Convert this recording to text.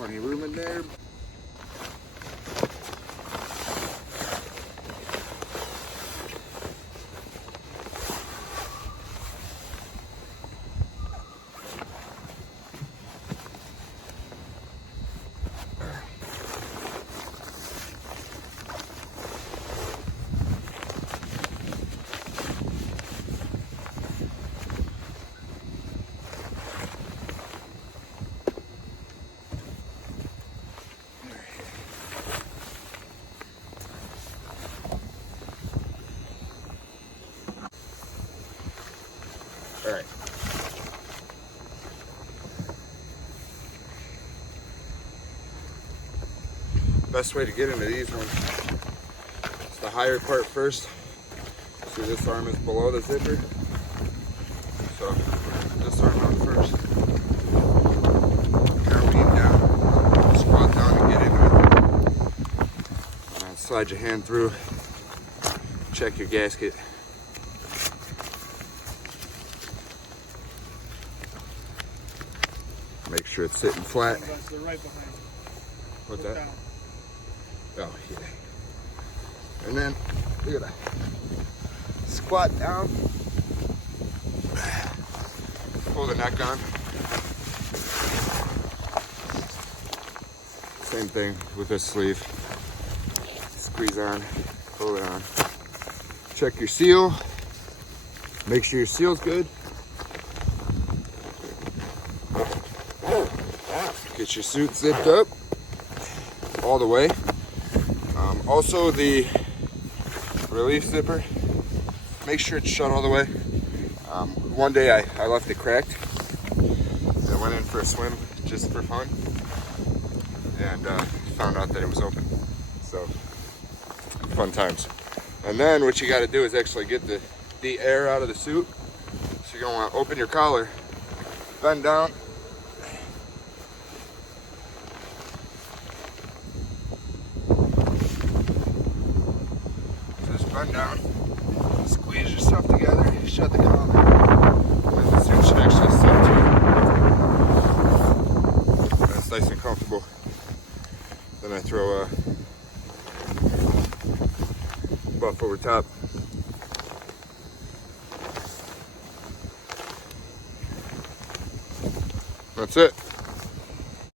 plenty of room in there. All right. Best way to get into these ones is the higher part first. See, this arm is below the zipper. So this arm out first. Now lean down, squat down and get into it. And then slide your hand through, check your gasket. Make sure it's sitting flat. They're right behind you. What's Look that? down. Oh, yeah. And then, look at that. Squat down. Pull the neck on. Same thing with this sleeve. Squeeze on, pull it on. Check your seal. Make sure your seal's good. Get your suit zipped up all the way. Also the relief zipper, make sure it's shut all the way. One day I left it cracked. I went in for a swim just for fun and found out that it was open. So fun times. And then what you got to do is actually get the air out of the suit. So you're going to want to open your collar, bend down, bend down, squeeze yourself together, shut the collar, and the suit should actually sit too. That's nice and comfortable. Then I throw a buff over top. That's it.